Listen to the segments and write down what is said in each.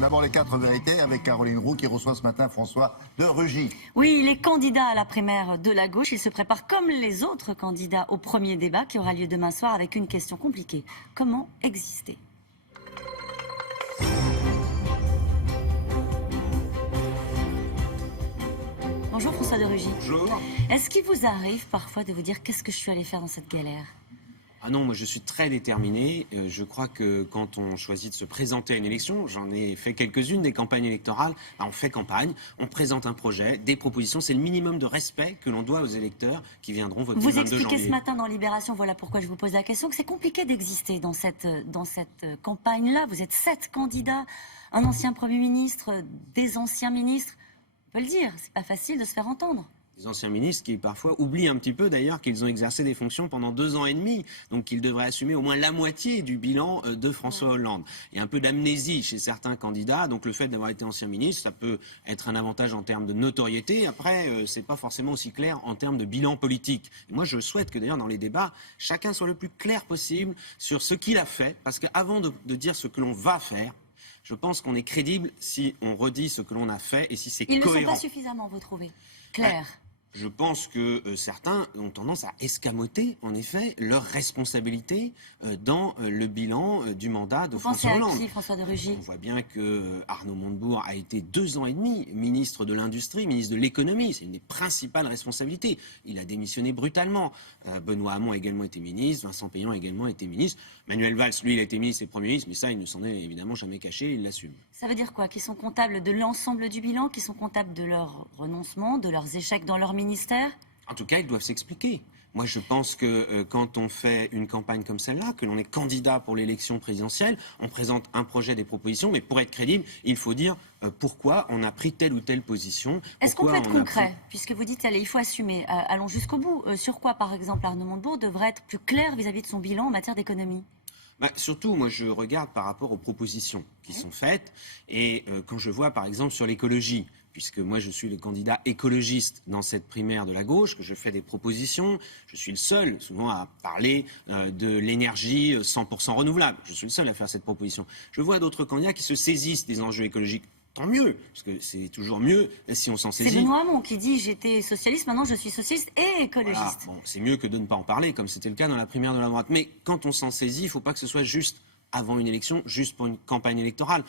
D'abord les 4 vérités avec Caroline Roux qui reçoit ce matin François de Rugy. Oui, il est candidat à la primaire de la gauche. Il se prépare comme les autres candidats au premier débat qui aura lieu demain soir avec une question compliquée. Comment exister ? Bonjour François de Rugy. Bonjour. Est-ce qu'il vous arrive parfois de vous dire qu'est-ce que je suis allé faire dans cette galère ? Ah non, moi je suis très déterminé. Je crois que quand on choisit de se présenter à une élection, j'en ai fait quelques-unes des campagnes électorales, on fait campagne, on présente un projet, des propositions, c'est le minimum de respect que l'on doit aux électeurs qui viendront voter le 22 janvier. Vous expliquez ce matin dans Libération, voilà pourquoi je vous pose la question, que c'est compliqué d'exister dans cette campagne-là. Vous êtes 7 candidats, un ancien Premier ministre, des anciens ministres. On peut le dire, c'est pas facile de se faire entendre. Des anciens ministres qui parfois oublient un petit peu d'ailleurs qu'ils ont exercé des fonctions pendant 2 ans et demi, donc qu'ils devraient assumer au moins la moitié du bilan de François Hollande. Il y a un peu d'amnésie chez certains candidats, donc le fait d'avoir été ancien ministre, ça peut être un avantage en termes de notoriété. Après, c'est pas forcément aussi clair en termes de bilan politique. Et moi, je souhaite que d'ailleurs dans les débats, chacun soit le plus clair possible sur ce qu'il a fait, parce qu'avant de dire ce que l'on va faire, je pense qu'on est crédible si on redit ce que l'on a fait et si c'est cohérent. Ils ne sont pas suffisamment, vous trouvez, clairs. Je pense que certains ont tendance à escamoter, en effet, leurs responsabilités dans le bilan du mandat de François Hollande. Vous pensez à qui, François de Rugy ? On voit bien que Arnaud Montebourg a été 2 ans et demi ministre de l'Industrie, ministre de l'Économie. C'est une des principales responsabilités. Il a démissionné brutalement. Benoît Hamon a également été ministre, Vincent Peillon a également été ministre. Manuel Valls, lui, il a été ministre et Premier ministre, mais ça, il ne s'en est évidemment jamais caché, il l'assume. Ça veut dire quoi ? Qu'ils sont comptables de l'ensemble du bilan, qu'ils sont comptables de leurs renoncements, de leurs échecs dans leur ministère ? En tout cas, ils doivent s'expliquer. Moi, je pense que quand on fait une campagne comme celle-là, que l'on est candidat pour l'élection présidentielle, on présente un projet, des propositions, mais pour être crédible, il faut dire pourquoi on a pris telle ou telle position. Est-ce qu'on peut être concret ? Puisque vous dites, allez, il faut assumer, allons jusqu'au bout. Sur quoi, par exemple, Arnaud Montebourg devrait être plus clair vis-à-vis de son bilan en matière d'économie ? Surtout, moi, je regarde par rapport aux propositions qui sont faites. Et quand je vois, par exemple, sur l'écologie, puisque moi, je suis le candidat écologiste dans cette primaire de la gauche, que je fais des propositions, je suis le seul, souvent, à parler de l'énergie 100% renouvelable. Je suis le seul à faire cette proposition. Je vois d'autres candidats qui se saisissent des enjeux écologiques. Tant mieux, parce que c'est toujours mieux si on s'en saisit. C'est Benoît Hamon qui dit « j'étais socialiste, maintenant je suis socialiste et écologiste ». Voilà, bon, c'est mieux que de ne pas en parler, comme c'était le cas dans la primaire de la droite. Mais quand on s'en saisit, il ne faut pas que ce soit juste avant une élection, juste pour une campagne électorale.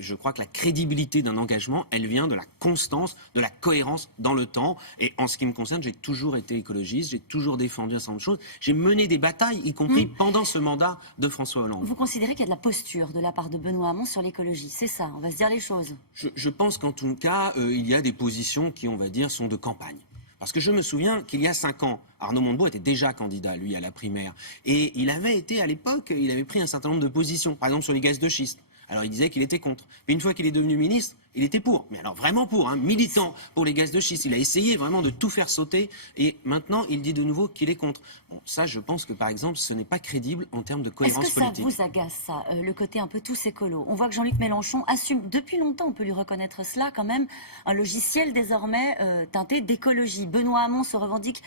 Je crois que la crédibilité d'un engagement, elle vient de la constance, de la cohérence dans le temps. Et en ce qui me concerne, j'ai toujours été écologiste, j'ai toujours défendu un certain nombre de choses. J'ai mené des batailles, y compris pendant ce mandat de François Hollande. Vous considérez qu'il y a de la posture de la part de Benoît Hamon sur l'écologie, c'est ça, on va se dire les choses. Je pense qu'en tout cas, il y a des positions qui, on va dire, sont de campagne. Parce que je me souviens qu'il y a 5 ans, Arnaud Montebourg était déjà candidat, lui, à la primaire. Et il avait été, à l'époque, il avait pris un certain nombre de positions, par exemple sur les gaz de schiste. Alors il disait qu'il était contre. Puis une fois qu'il est devenu ministre, il était pour. Mais alors vraiment pour, militant pour les gaz de schiste. Il a essayé vraiment de tout faire sauter. Et maintenant, il dit de nouveau qu'il est contre. Bon, ça, je pense que, par exemple, ce n'est pas crédible en termes de cohérence politique. Est-ce que ça vous agace, ça, le côté un peu tous écolo ? On voit que Jean-Luc Mélenchon assume, depuis longtemps, on peut lui reconnaître cela, quand même, un logiciel désormais teinté d'écologie. Benoît Hamon se revendique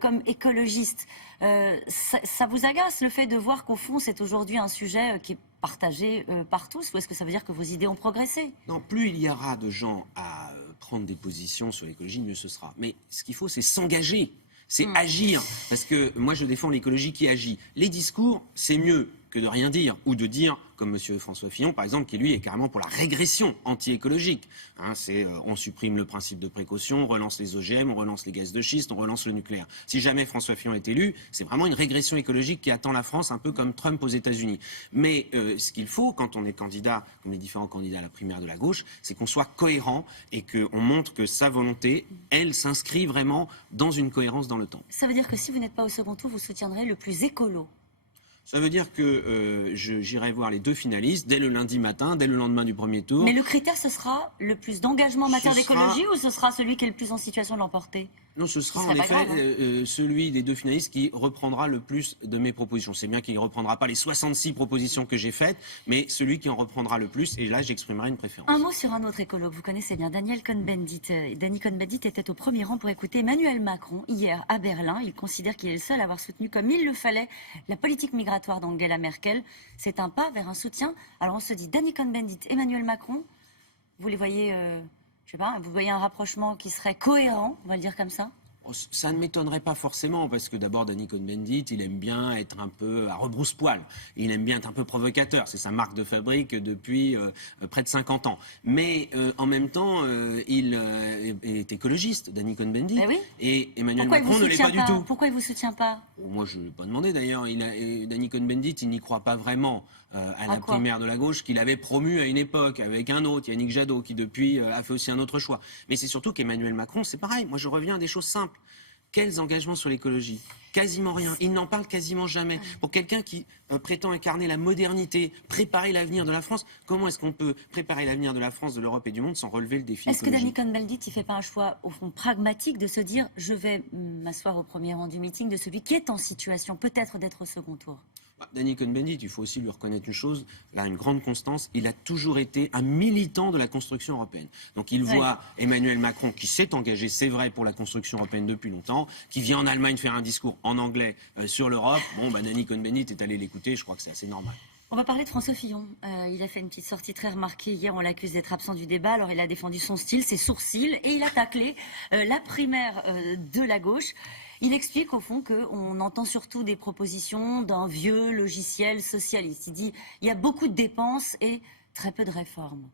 comme écologiste. Ça vous agace, le fait de voir qu'au fond, c'est aujourd'hui un sujet qui est partagé par tous, ou est-ce que ça veut dire que vos idées ont progressé ? Non, plus il y aura de gens à prendre des positions sur l'écologie, mieux ce sera. Mais ce qu'il faut, c'est s'engager, c'est agir. Parce que moi, je défends l'écologie qui agit. Les discours, c'est mieux que de rien dire, ou de dire, comme M. François Fillon, par exemple, qui lui est carrément pour la régression anti-écologique. On supprime le principe de précaution, on relance les OGM, on relance les gaz de schiste, on relance le nucléaire. Si jamais François Fillon est élu, c'est vraiment une régression écologique qui attend la France, un peu comme Trump aux États-Unis. Mais ce qu'il faut, quand on est candidat, comme les différents candidats à la primaire de la gauche, c'est qu'on soit cohérent et qu'on montre que sa volonté, elle s'inscrit vraiment dans une cohérence dans le temps. Ça veut dire que si vous n'êtes pas au second tour, vous soutiendrez le plus écolo ? Ça veut dire que j'irai voir les 2 finalistes dès le lundi matin, dès le lendemain du premier tour. Mais le critère, ce sera le plus d'engagement en matière d'écologie ou ce sera celui qui est le plus en situation de l'emporter ? Non, ce sera Ce en serait pas effet grave, hein. celui des deux finalistes qui reprendra le plus de mes propositions. C'est bien qu'il ne reprendra pas les 66 propositions que j'ai faites, mais celui qui en reprendra le plus, et là j'exprimerai une préférence. Un mot sur un autre écolo que vous connaissez bien, Daniel Cohn-Bendit. Danny Cohn-Bendit était au premier rang pour écouter Emmanuel Macron hier à Berlin. Il considère qu'il est le seul à avoir soutenu comme il le fallait la politique migratoire d'Angela Merkel. C'est un pas vers un soutien. Alors on se dit, Danny Cohn-Bendit, Emmanuel Macron, vous les voyez, je sais pas, vous voyez un rapprochement qui serait cohérent, on va le dire comme ça? Ça ne m'étonnerait pas forcément, parce que d'abord, Danny Cohn-Bendit, il aime bien être un peu à rebrousse-poil. Il aime bien être un peu provocateur. C'est sa marque de fabrique depuis près de 50 ans. Mais en même temps, il est écologiste, Danny Cohn-Bendit. Eh oui. Et Emmanuel Pourquoi il Macron vous ne l'est soutient pas du tout. Pourquoi il vous soutient pas? Moi, je ne l'ai pas demandé d'ailleurs. Danny Cohn-Bendit, il n'y croit pas vraiment à la quoi? primaire de la gauche qu'il avait promue à une époque avec un autre, Yannick Jadot, qui depuis a fait aussi un autre choix. Mais c'est surtout qu'Emmanuel Macron, c'est pareil. Moi, je reviens à des choses simples. Quels engagements sur l'écologie? Quasiment rien. Il n'en parle quasiment jamais. Pour quelqu'un qui prétend incarner la modernité, préparer l'avenir de la France, comment est-ce qu'on peut préparer l'avenir de la France, de l'Europe et du monde sans relever le défi Est-ce que Danny écologique? Cohn-Bendit, il ne fait pas un choix, au fond, pragmatique de se dire je vais m'asseoir au premier rang du meeting de celui qui est en situation peut-être d'être au second tour? Danny Cohn-Bendit, il faut aussi lui reconnaître une chose, là, une grande constance, il a toujours été un militant de la construction européenne. Donc il voit Emmanuel Macron qui s'est engagé, c'est vrai, pour la construction européenne depuis longtemps, qui vient en Allemagne faire un discours en anglais sur l'Europe. Bon, Danny Cohn-Bendit est allé l'écouter, je crois que c'est assez normal. On va parler de François Fillon. Il a fait une petite sortie très remarquée hier. On l'accuse d'être absent du débat. Alors il a défendu son style, ses sourcils, et il a taclé la primaire de la gauche. Il explique au fond qu'on entend surtout des propositions d'un vieux logiciel socialiste. Il dit il y a beaucoup de dépenses et très peu de réformes.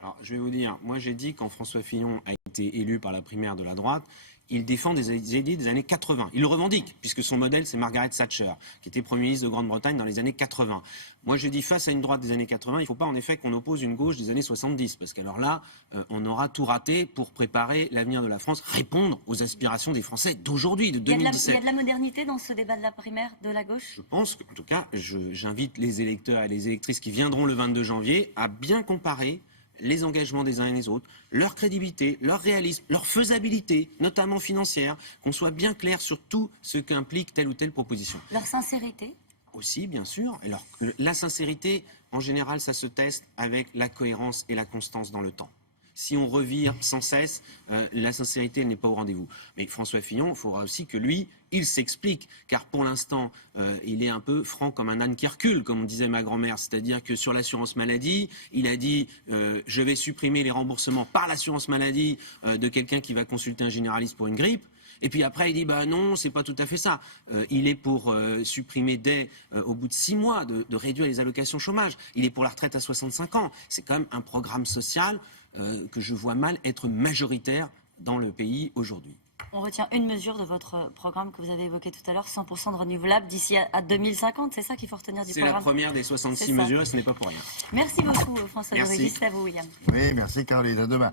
Alors je vais vous dire, moi j'ai dit quand François Fillon a été élu par la primaire de la droite, il défend des idées des années 80. Il le revendique, puisque son modèle, c'est Margaret Thatcher, qui était Premier ministre de Grande-Bretagne dans les années 80. Moi, je dis, face à une droite des années 80, il ne faut pas en effet qu'on oppose une gauche des années 70, parce qu'alors là, on aura tout raté pour préparer l'avenir de la France, répondre aux aspirations des Français d'aujourd'hui, de 2017. Il y a de la modernité dans ce débat de la primaire de la gauche? Je pense qu'en tout cas, j'invite les électeurs et les électrices qui viendront le 22 janvier à bien comparer les engagements des uns et des autres, leur crédibilité, leur réalisme, leur faisabilité, notamment financière, qu'on soit bien clair sur tout ce qu'implique telle ou telle proposition. Leur sincérité? Aussi, bien sûr. Alors, la sincérité, en général, ça se teste avec la cohérence et la constance dans le temps. Si on revire sans cesse, la sincérité n'est pas au rendez-vous. Mais François Fillon, il faudra aussi que lui, il s'explique. Car pour l'instant, il est un peu franc comme un âne qui recule, comme disait ma grand-mère. C'est-à-dire que sur l'assurance maladie, il a dit je vais supprimer les remboursements par l'assurance maladie de quelqu'un qui va consulter un généraliste pour une grippe. Et puis après, il dit non, c'est pas tout à fait ça. Il est pour supprimer au bout de 6 mois, de réduire les allocations chômage. Il est pour la retraite à 65 ans. C'est quand même un programme social que je vois mal être majoritaire dans le pays aujourd'hui. On retient une mesure de votre programme que vous avez évoqué tout à l'heure, 100% de renouvelables d'ici à 2050. C'est ça qu'il faut retenir du programme? C'est la première des 66 mesures et ce n'est pas pour rien. Merci beaucoup François de Merci. Rugy. C'est à vous, William. Oui, merci Caroline. À demain.